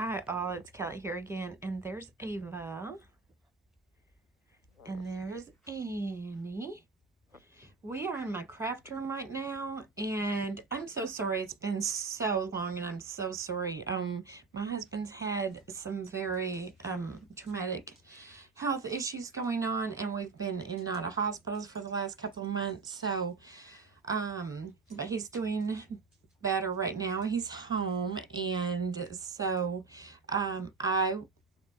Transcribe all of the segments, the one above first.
Hi all, it's Kelly here again, and there's Ava, and there's Annie. We are in my craft room right now, and I'm so sorry it's been so long, and I'm so sorry. My husband's had some very traumatic health issues going on, and we've been in and out of hospitals for the last couple of months, so, but he's doing better right now. He's home, and so I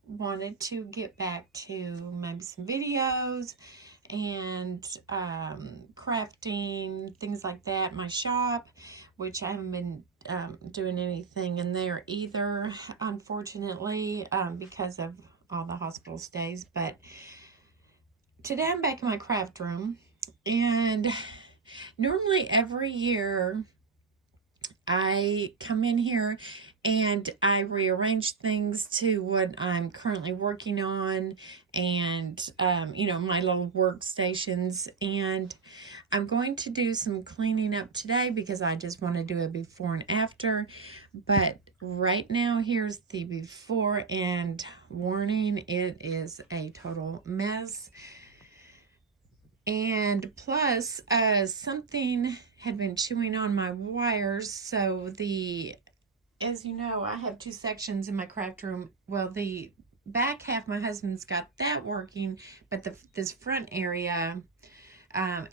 wanted to get back to maybe some videos and crafting, things like that. My shop, which I haven't been doing anything in there either, unfortunately, because of all the hospital stays. But today I'm back in my craft room, and normally every year I come in here and I rearrange things to what I'm currently working on and, my little workstations. And I'm going to do some cleaning up today because I just want to do a before and after. But right now, here's the before, and warning, it is a total mess. And plus, something had been chewing on my wires, so as you know, I have two sections in my craft room. Well, the back half, my husband's got that working, but this front area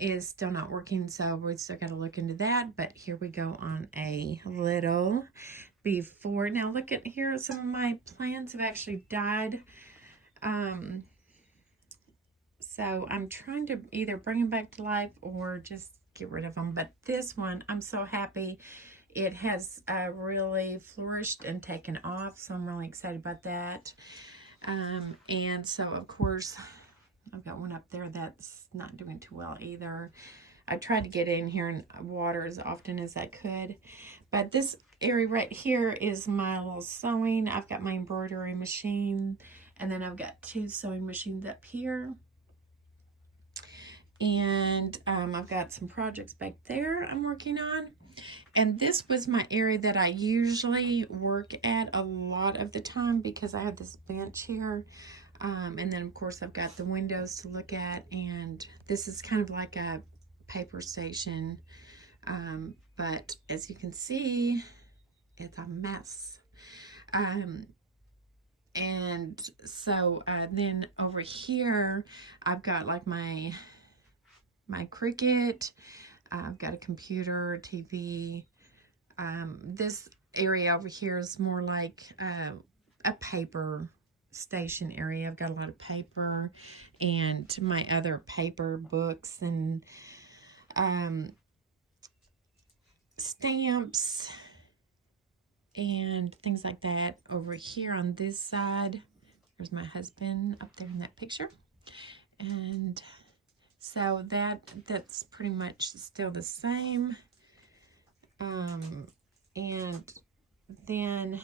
is still not working, so we still got to look into that. But here we go on a little before. Now look at here, some of my plants have actually died. So I'm trying to either bring them back to life or just get rid of them. But this one, I'm so happy. It has really flourished and taken off, so I'm really excited about that. And so, of course, I've got one up there that's not doing too well either. I tried to get in here and water as often as I could. But this area right here is my little sewing. I've got my embroidery machine, and then I've got two sewing machines up here. And I've got some projects back there I'm working on. And this was my area that I usually work at a lot of the time because I have this bench here. And then, of course, I've got the windows to look at. And this is kind of like a paper station. But as you can see, it's a mess. And so then over here, I've got like my Cricut. I've got a computer, TV. This area over here is more like a paper station area. I've got a lot of paper and my other paper books and stamps and things like that. Over here on this side, there's my husband up there in that picture. And so that's pretty much still the same. And then,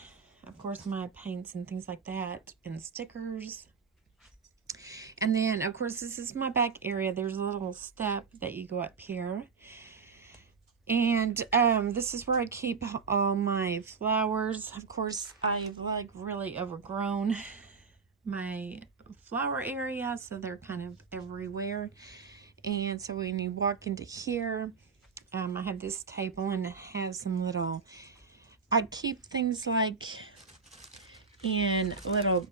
of course, my paints and things like that and stickers. And then, of course, this is my back area. There's a little step that you go up here. And this is where I keep all my flowers. Of course, I've like really overgrown my flower area, so they're kind of everywhere. And so when you walk into here, I have this table and it has some little, I keep things like in little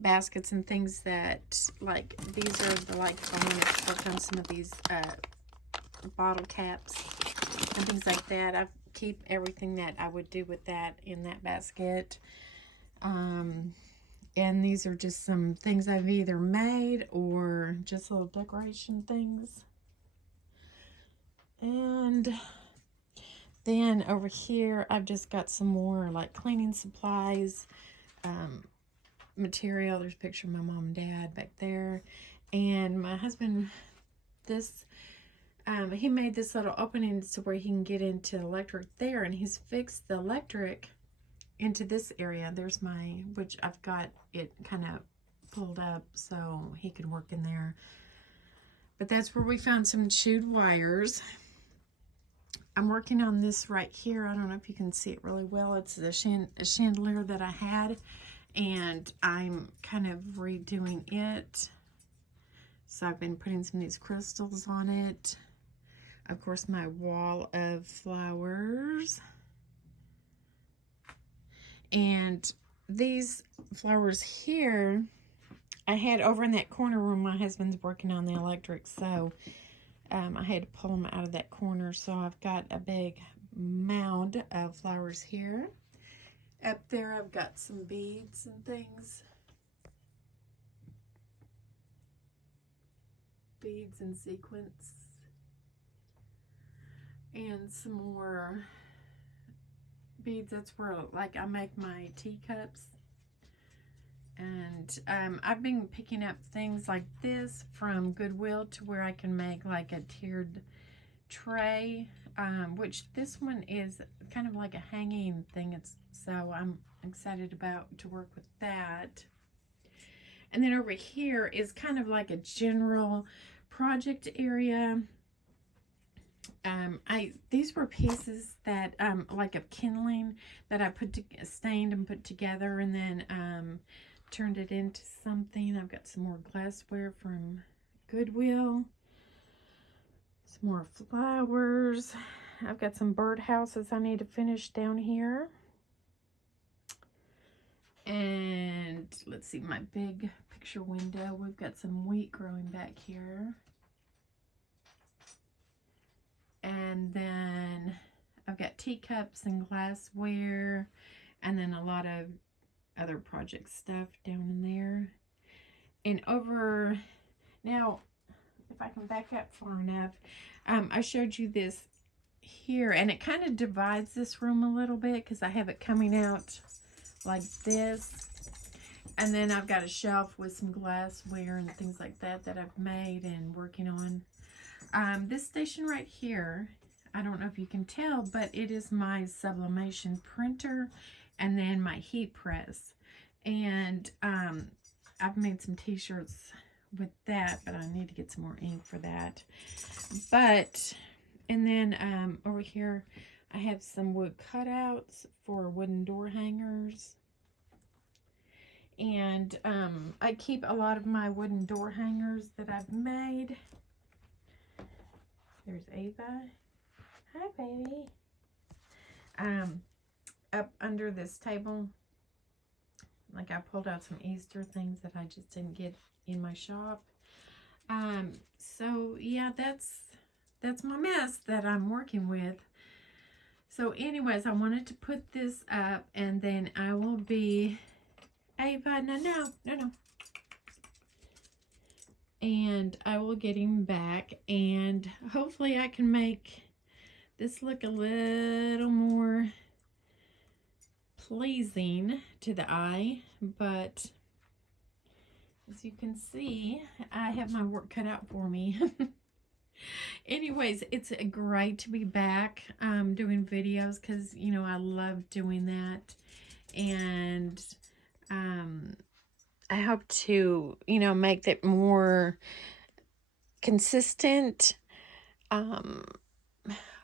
baskets and things that, like, these are the, like, I want to work on some of these bottle caps and things like that. I keep everything that I would do with that in that basket. And these are just some things I've either made or just little decoration things. And then over here, I've just got some more like cleaning supplies, material. There's a picture of my mom and dad back there. And my husband, he made this little opening so where he can get into the electric there. And he's fixed the electric into this area. There's which I've got it kind of pulled up so he could work in there. But that's where we found some chewed wires. I'm working on this right here. I don't know if you can see it really well. It's a chandelier that I had, and I'm kind of redoing it. So I've been putting some of these crystals on it. Of course, my wall of flowers. And these flowers here, I had over in that corner where my husband's working on the electric, so I had to pull them out of that corner. So I've got a big mound of flowers here. Up there, I've got some beads and things. Beads and sequins. And some more beads. That's where, like, I make my teacups. And I've been picking up things like this from Goodwill to where I can make like a tiered tray, which this one is kind of like a hanging thing. So I'm excited about to work with that. And then over here is kind of like a general project area. These were pieces that like of kindling that I stained and put together, and then turned it into something. I've got some more glassware from Goodwill. Some more flowers. I've got some bird houses I need to finish down here. And let's see, my big picture window. We've got some wheat growing back here. And then I've got teacups and glassware, and then a lot of other project stuff down in there. And over now, if I can back up far enough, I showed you this here, and it kind of divides this room a little bit because I have it coming out like this. And then I've got a shelf with some glassware and things like that that I've made and working on. This station right here, I don't know if you can tell, but it is my sublimation printer and then my heat press. And I've made some t-shirts with that, but I need to get some more ink for that. But, and then over here, I have some wood cutouts for wooden door hangers. And I keep a lot of my wooden door hangers that I've made. There's Ava. Hi, baby. Up under this table, like I pulled out some Easter things that I just didn't get in my shop. So yeah, that's my mess that I'm working with. So anyways, I wanted to put this up, and then I will be Ava, no. And I will get him back, and hopefully I can make this look a little more pleasing to the eye. But as you can see, I have my work cut out for me. Anyways, it's great to be back doing videos, because, you know, I love doing that. And I hope to, you know, make that more consistent.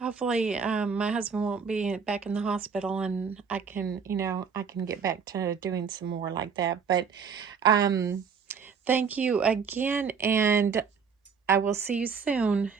Hopefully my husband won't be back in the hospital, and I can, you know, I can get back to doing some more like that. But thank you again, and I will see you soon.